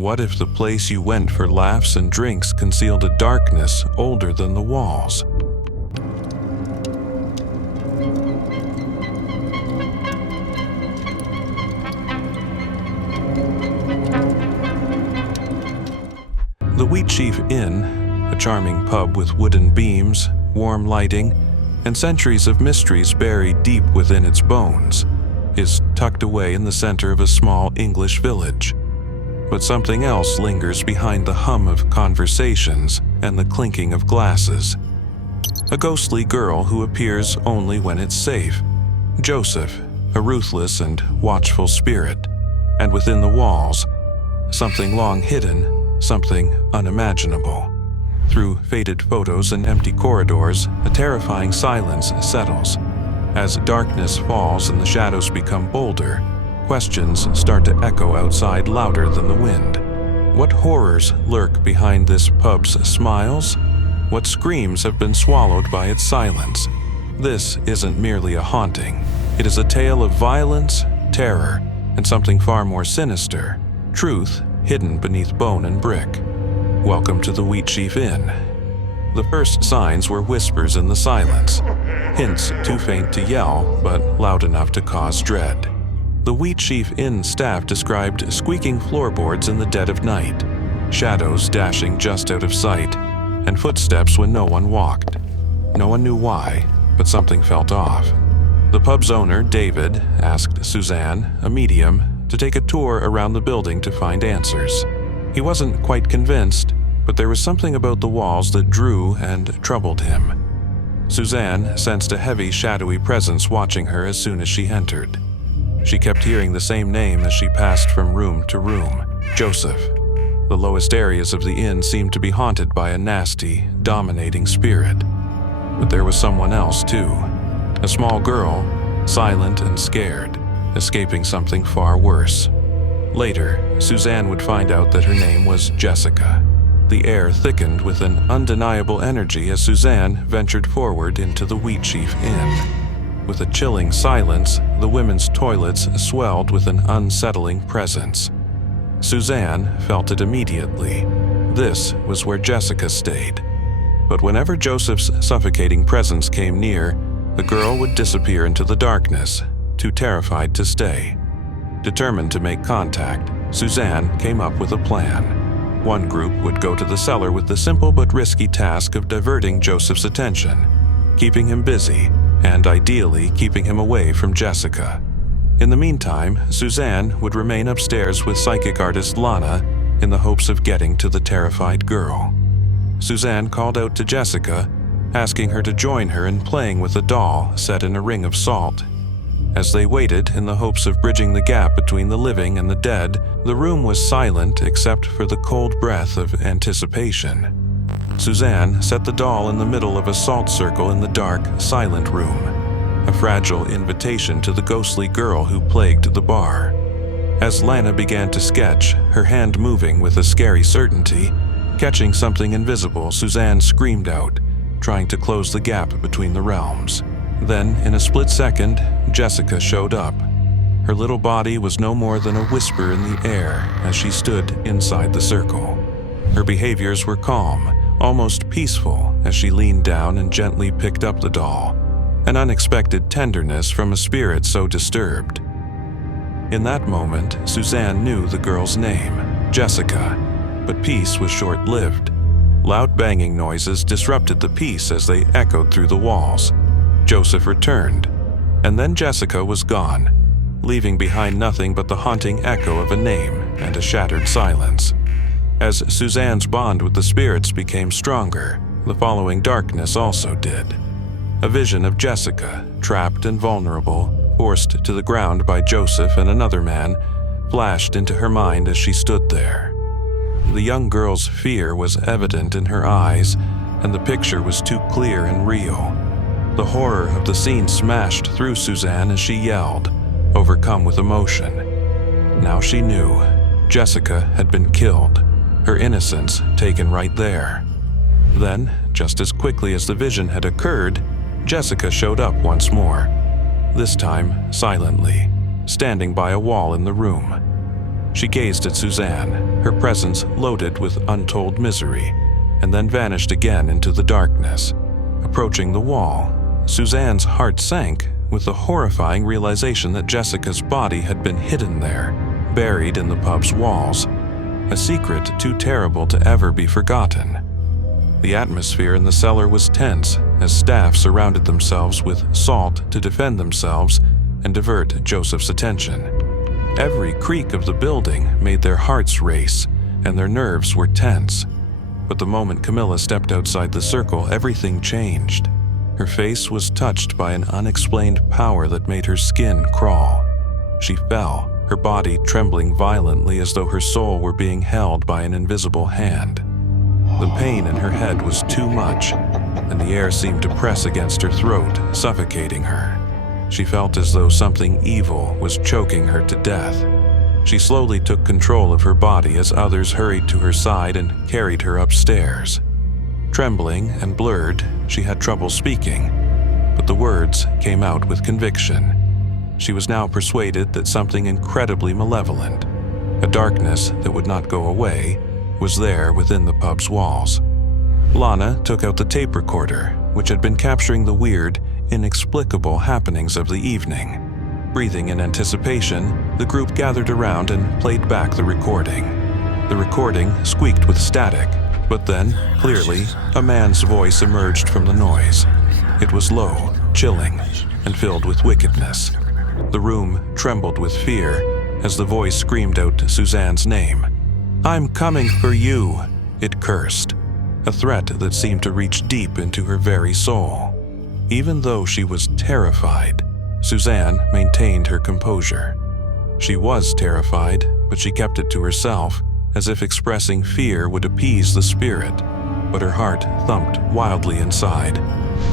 What if the place you went for laughs and drinks concealed a darkness older than the walls? The Wheatsheaf Inn, a charming pub with wooden beams, warm lighting, and centuries of mysteries buried deep within its bones, is tucked away in the center of a small English village. But something else lingers behind the hum of conversations and the clinking of glasses. A ghostly girl who appears only when it's safe. Joseph, a ruthless and watchful spirit. And within the walls, something long hidden, something unimaginable. Through faded photos and empty corridors, a terrifying silence settles. As darkness falls and the shadows become bolder, questions start to echo outside louder than the wind. What horrors lurk behind this pub's smiles? What screams have been swallowed by its silence? This isn't merely a haunting. It is a tale of violence, terror, and something far more sinister. Truth hidden beneath bone and brick. Welcome to the Wheatsheaf Inn. The first signs were whispers in the silence, hints too faint to yell, but loud enough to cause dread. The Wheatsheaf Inn staff described squeaking floorboards in the dead of night, shadows dashing just out of sight, and footsteps when no one walked. No one knew why, but something felt off. The pub's owner, David, asked Suzanne, a medium, to take a tour around the building to find answers. He wasn't quite convinced, but there was something about the walls that drew and troubled him. Suzanne sensed a heavy, shadowy presence watching her as soon as she entered. She kept hearing the same name as she passed from room to room, Joseph. The lowest areas of the inn seemed to be haunted by a nasty, dominating spirit. But there was someone else, too. A small girl, silent and scared, escaping something far worse. Later, Suzanne would find out that her name was Jessica. The air thickened with an undeniable energy as Suzanne ventured forward into the Wheatsheaf Inn. With a chilling silence, the women's toilets swelled with an unsettling presence. Suzanne felt it immediately. This was where Jessica stayed. But whenever Joseph's suffocating presence came near, the girl would disappear into the darkness, too terrified to stay. Determined to make contact, Suzanne came up with a plan. One group would go to the cellar with the simple but risky task of diverting Joseph's attention, keeping him busy, and ideally keeping him away from Jessica. In the meantime, Suzanne would remain upstairs with psychic artist Lana in the hopes of getting to the terrified girl. Suzanne called out to Jessica, asking her to join her in playing with a doll set in a ring of salt. As they waited in the hopes of bridging the gap between the living and the dead, the room was silent except for the cold breath of anticipation. Suzanne set the doll in the middle of a salt circle in the dark, silent room, a fragile invitation to the ghostly girl who plagued the bar. As Lana began to sketch, her hand moving with a scary certainty, catching something invisible, Suzanne screamed out, trying to close the gap between the realms. Then, in a split second, Jessica showed up. Her little body was no more than a whisper in the air as she stood inside the circle. Her behaviors were calm, almost peaceful, as she leaned down and gently picked up the doll, an unexpected tenderness from a spirit so disturbed. In that moment, Suzanne knew the girl's name, Jessica, but peace was short-lived. Loud banging noises disrupted the peace as they echoed through the walls. Joseph returned, and then Jessica was gone, leaving behind nothing but the haunting echo of a name and a shattered silence. As Suzanne's bond with the spirits became stronger, the following darkness also did. A vision of Jessica, trapped and vulnerable, forced to the ground by Joseph and another man, flashed into her mind as she stood there. The young girl's fear was evident in her eyes, and the picture was too clear and real. The horror of the scene smashed through Suzanne as she yelled, overcome with emotion. Now she knew. Jessica had been killed, her innocence taken right there. Then, just as quickly as the vision had occurred, Jessica showed up once more, this time silently, standing by a wall in the room. She gazed at Suzanne, her presence loaded with untold misery, and then vanished again into the darkness. Approaching the wall, Suzanne's heart sank with the horrifying realization that Jessica's body had been hidden there, buried in the pub's walls, a secret too terrible to ever be forgotten. The atmosphere in the cellar was tense as staff surrounded themselves with salt to defend themselves and divert Joseph's attention. Every creak of the building made their hearts race, and their nerves were tense. But the moment Camilla stepped outside the circle, everything changed. Her face was touched by an unexplained power that made her skin crawl. She fell, her body trembling violently as though her soul were being held by an invisible hand. The pain in her head was too much, and the air seemed to press against her throat, suffocating her. She felt as though something evil was choking her to death. She slowly took control of her body as others hurried to her side and carried her upstairs. Trembling and blurred, she had trouble speaking, but the words came out with conviction. She was now persuaded that something incredibly malevolent, a darkness that would not go away, was there within the pub's walls. Lana took out the tape recorder, which had been capturing the weird, inexplicable happenings of the evening. Breathing in anticipation, the group gathered around and played back the recording. The recording squeaked with static, but then, clearly, a man's voice emerged from the noise. It was low, chilling, and filled with wickedness. The room trembled with fear as the voice screamed out Suzanne's name. "I'm coming for you," it cursed, a threat that seemed to reach deep into her very soul. Even though she was terrified, Suzanne maintained her composure. She was terrified, but she kept it to herself, as if expressing fear would appease the spirit, but her heart thumped wildly inside.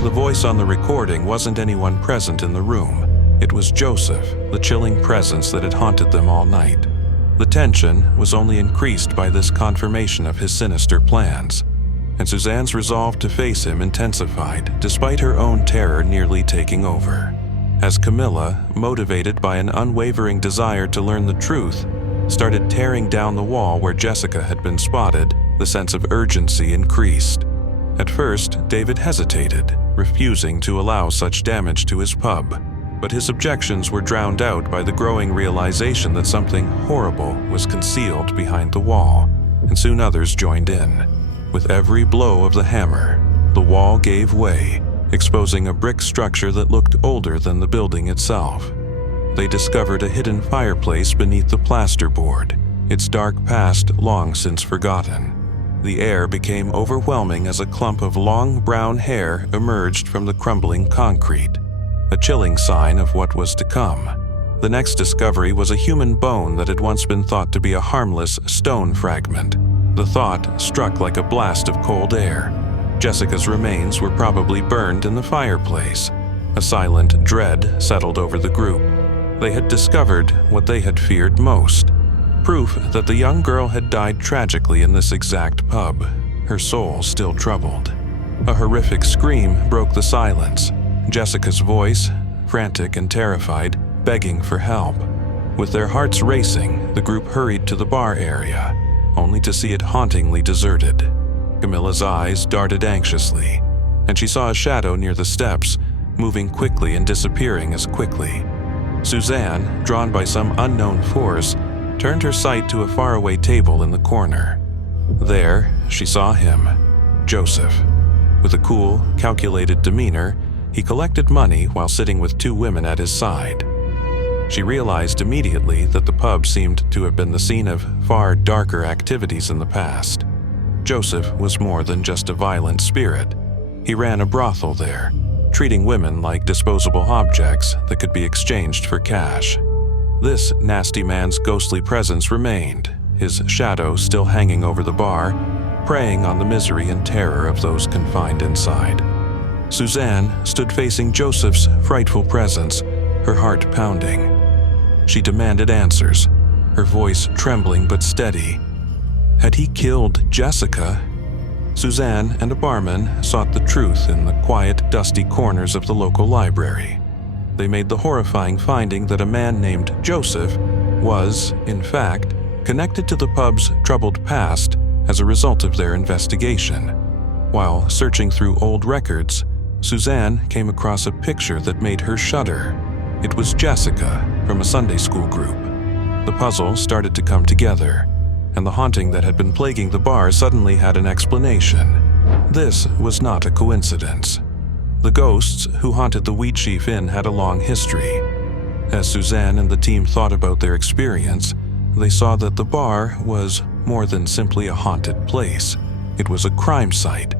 The voice on the recording wasn't anyone present in the room. It was Joseph, the chilling presence that had haunted them all night. The tension was only increased by this confirmation of his sinister plans, and Suzanne's resolve to face him intensified, despite her own terror nearly taking over. As Camilla, motivated by an unwavering desire to learn the truth, started tearing down the wall where Jessica had been spotted, the sense of urgency increased. At first, David hesitated, refusing to allow such damage to his pub, but his objections were drowned out by the growing realization that something horrible was concealed behind the wall, and soon others joined in. With every blow of the hammer, the wall gave way, exposing a brick structure that looked older than the building itself. They discovered a hidden fireplace beneath the plasterboard, its dark past long since forgotten. The air became overwhelming as a clump of long brown hair emerged from the crumbling concrete, a chilling sign of what was to come. The next discovery was a human bone that had once been thought to be a harmless stone fragment. The thought struck like a blast of cold air. Jessica's remains were probably burned in the fireplace. A silent dread settled over the group. They had discovered what they had feared most. Proof that the young girl had died tragically in this exact pub, her soul still troubled. A horrific scream broke the silence. Jessica's voice, frantic and terrified, begging for help. With their hearts racing, the group hurried to the bar area, only to see it hauntingly deserted. Camilla's eyes darted anxiously, and she saw a shadow near the steps, moving quickly and disappearing as quickly. Suzanne, drawn by some unknown force, turned her sight to a faraway table in the corner. There, she saw him, Joseph. With a cool, calculated demeanor, he collected money while sitting with two women at his side. She realized immediately that the pub seemed to have been the scene of far darker activities in the past. Joseph was more than just a violent spirit. He ran a brothel there, treating women like disposable objects that could be exchanged for cash. This nasty man's ghostly presence remained, his shadow still hanging over the bar, preying on the misery and terror of those confined inside. Suzanne stood facing Joseph's frightful presence, her heart pounding. She demanded answers, her voice trembling but steady. Had he killed Jessica? Suzanne and a barman sought the truth in the quiet, dusty corners of the local library. They made the horrifying finding that a man named Joseph was, in fact, connected to the pub's troubled past as a result of their investigation. While searching through old records, Suzanne came across a picture that made her shudder. It was Jessica from a Sunday school group. The puzzle started to come together, and the haunting that had been plaguing the bar suddenly had an explanation. This was not a coincidence. The ghosts who haunted the Wheatsheaf Inn had a long history. As Suzanne and the team thought about their experience, they saw that the bar was more than simply a haunted place. It was a crime site,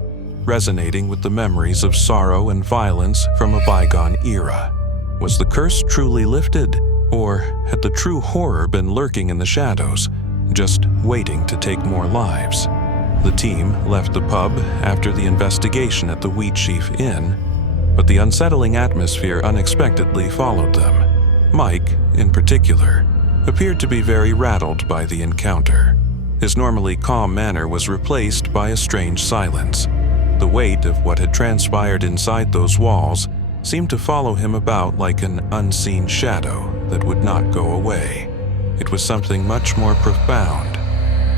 resonating with the memories of sorrow and violence from a bygone era. Was the curse truly lifted, or had the true horror been lurking in the shadows, just waiting to take more lives? The team left the pub after the investigation at the Wheatsheaf Inn, but the unsettling atmosphere unexpectedly followed them. Mike, in particular, appeared to be very rattled by the encounter. His normally calm manner was replaced by a strange silence. The weight of what had transpired inside those walls seemed to follow him about like an unseen shadow that would not go away. It was something much more profound,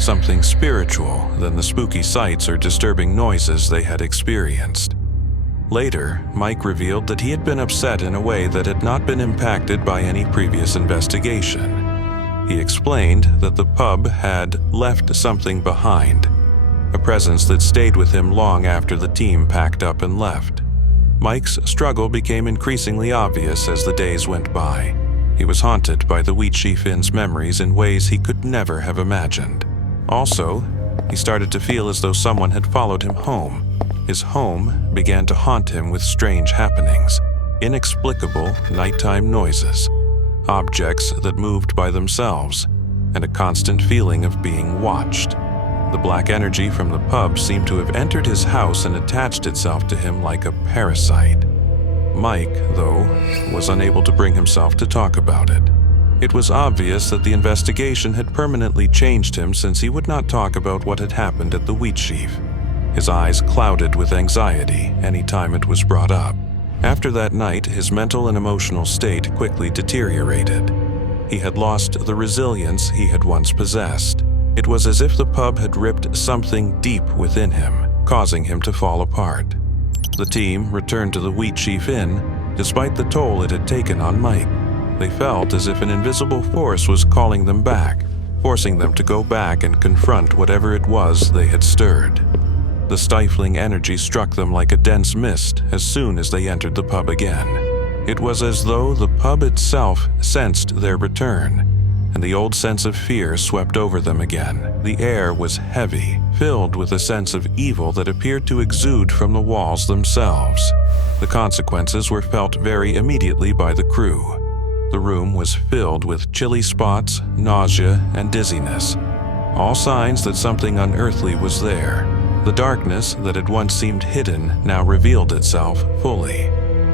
something spiritual than the spooky sights or disturbing noises they had experienced. Later, Mike revealed that he had been upset in a way that had not been impacted by any previous investigation. He explained that the pub had left something behind, a presence that stayed with him long after the team packed up and left. Mike's struggle became increasingly obvious as the days went by. He was haunted by the Wheatsheaf Inn's memories in ways he could never have imagined. Also, he started to feel as though someone had followed him home. His home began to haunt him with strange happenings, inexplicable nighttime noises, objects that moved by themselves, and a constant feeling of being watched. The black energy from the pub seemed to have entered his house and attached itself to him like a parasite. Mike, though, was unable to bring himself to talk about it. It was obvious that the investigation had permanently changed him, since he would not talk about what had happened at the Wheatsheaf. His eyes clouded with anxiety any time it was brought up. After that night, his mental and emotional state quickly deteriorated. He had lost the resilience he had once possessed. It was as if the pub had ripped something deep within him, causing him to fall apart. The team returned to the Wheatsheaf Inn, despite the toll it had taken on Mike. They felt as if an invisible force was calling them back, forcing them to go back and confront whatever it was they had stirred. The stifling energy struck them like a dense mist as soon as they entered the pub again. It was as though the pub itself sensed their return, and the old sense of fear swept over them again. The air was heavy, filled with a sense of evil that appeared to exude from the walls themselves. The consequences were felt very immediately by the crew. The room was filled with chilly spots, nausea, and dizziness, all signs that something unearthly was there. The darkness that had once seemed hidden now revealed itself fully.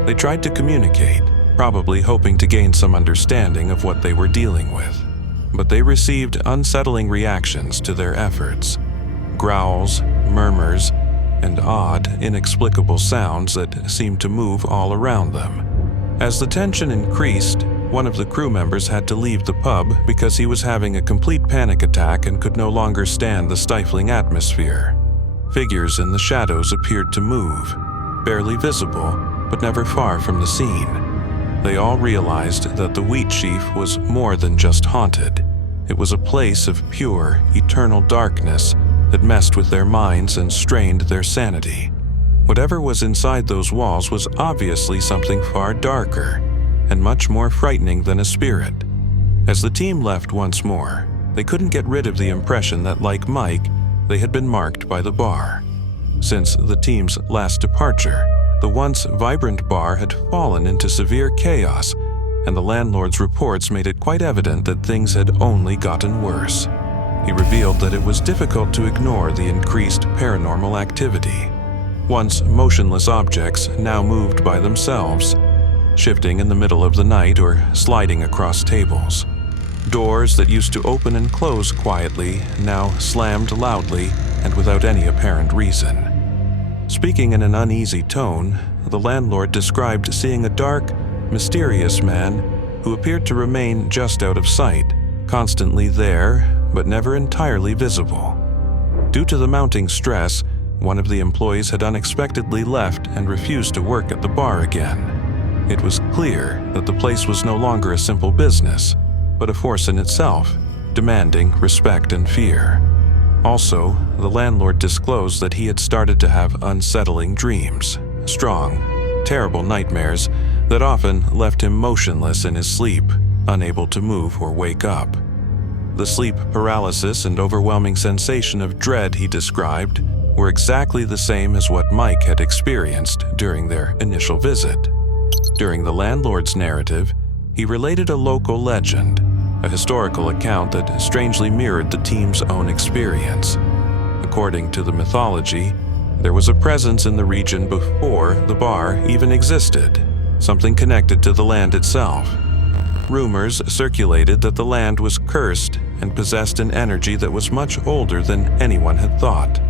They tried to communicate, probably hoping to gain some understanding of what they were dealing with. But they received unsettling reactions to their efforts. Growls, murmurs, and odd, inexplicable sounds that seemed to move all around them. As the tension increased, one of the crew members had to leave the pub because he was having a complete panic attack and could no longer stand the stifling atmosphere. Figures in the shadows appeared to move, barely visible, but never far from the scene. They all realized that the Wheatsheaf was more than just haunted. It was a place of pure, eternal darkness that messed with their minds and strained their sanity. Whatever was inside those walls was obviously something far darker and much more frightening than a spirit. As the team left once more, they couldn't get rid of the impression that, like Mike, they had been marked by the bar. Since the team's last departure, the once vibrant bar had fallen into severe chaos, and the landlord's reports made it quite evident that things had only gotten worse. He revealed that it was difficult to ignore the increased paranormal activity. Once motionless objects now moved by themselves, shifting in the middle of the night or sliding across tables. Doors that used to open and close quietly now slammed loudly and without any apparent reason. Speaking in an uneasy tone, the landlord described seeing a dark, mysterious man who appeared to remain just out of sight, constantly there, but never entirely visible. Due to the mounting stress, one of the employees had unexpectedly left and refused to work at the bar again. It was clear that the place was no longer a simple business, but a force in itself, demanding respect and fear. Also, the landlord disclosed that he had started to have unsettling dreams, strong, terrible nightmares that often left him motionless in his sleep, unable to move or wake up. The sleep paralysis and overwhelming sensation of dread he described were exactly the same as what Mike had experienced during their initial visit. During the landlord's narrative, he related a local legend, a historical account that strangely mirrored the team's own experience. According to the mythology, there was a presence in the region before the bar even existed, something connected to the land itself. Rumors circulated that the land was cursed and possessed an energy that was much older than anyone had thought.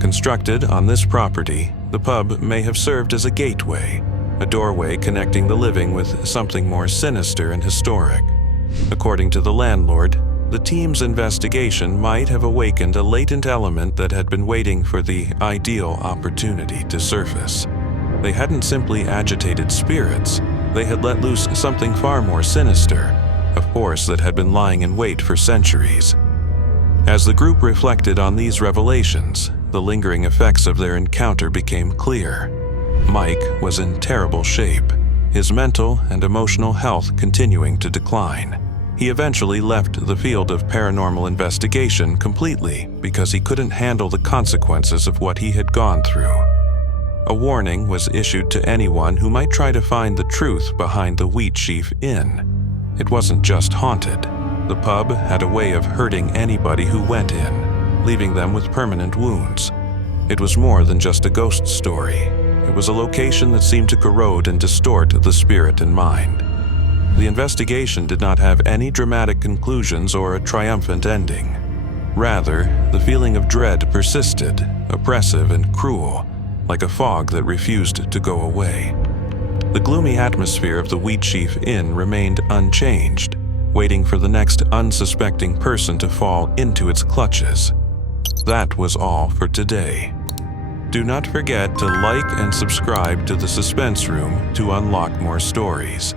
Constructed on this property, the pub may have served as a gateway, a doorway connecting the living with something more sinister and historic. According to the landlord, the team's investigation might have awakened a latent element that had been waiting for the ideal opportunity to surface. They hadn't simply agitated spirits, they had let loose something far more sinister, a force that had been lying in wait for centuries. As the group reflected on these revelations, the lingering effects of their encounter became clear. Mike was in terrible shape, his mental and emotional health continuing to decline. He eventually left the field of paranormal investigation completely because he couldn't handle the consequences of what he had gone through. A warning was issued to anyone who might try to find the truth behind the Wheatsheaf Inn. It wasn't just haunted. The pub had a way of hurting anybody who went in, leaving them with permanent wounds. It was more than just a ghost story. It was a location that seemed to corrode and distort the spirit and mind. The investigation did not have any dramatic conclusions or a triumphant ending. Rather, the feeling of dread persisted, oppressive and cruel, like a fog that refused to go away. The gloomy atmosphere of the Wheatsheaf Inn remained unchanged, waiting for the next unsuspecting person to fall into its clutches. That was all for today. Do not forget to like and subscribe to the Suspense Room to unlock more stories.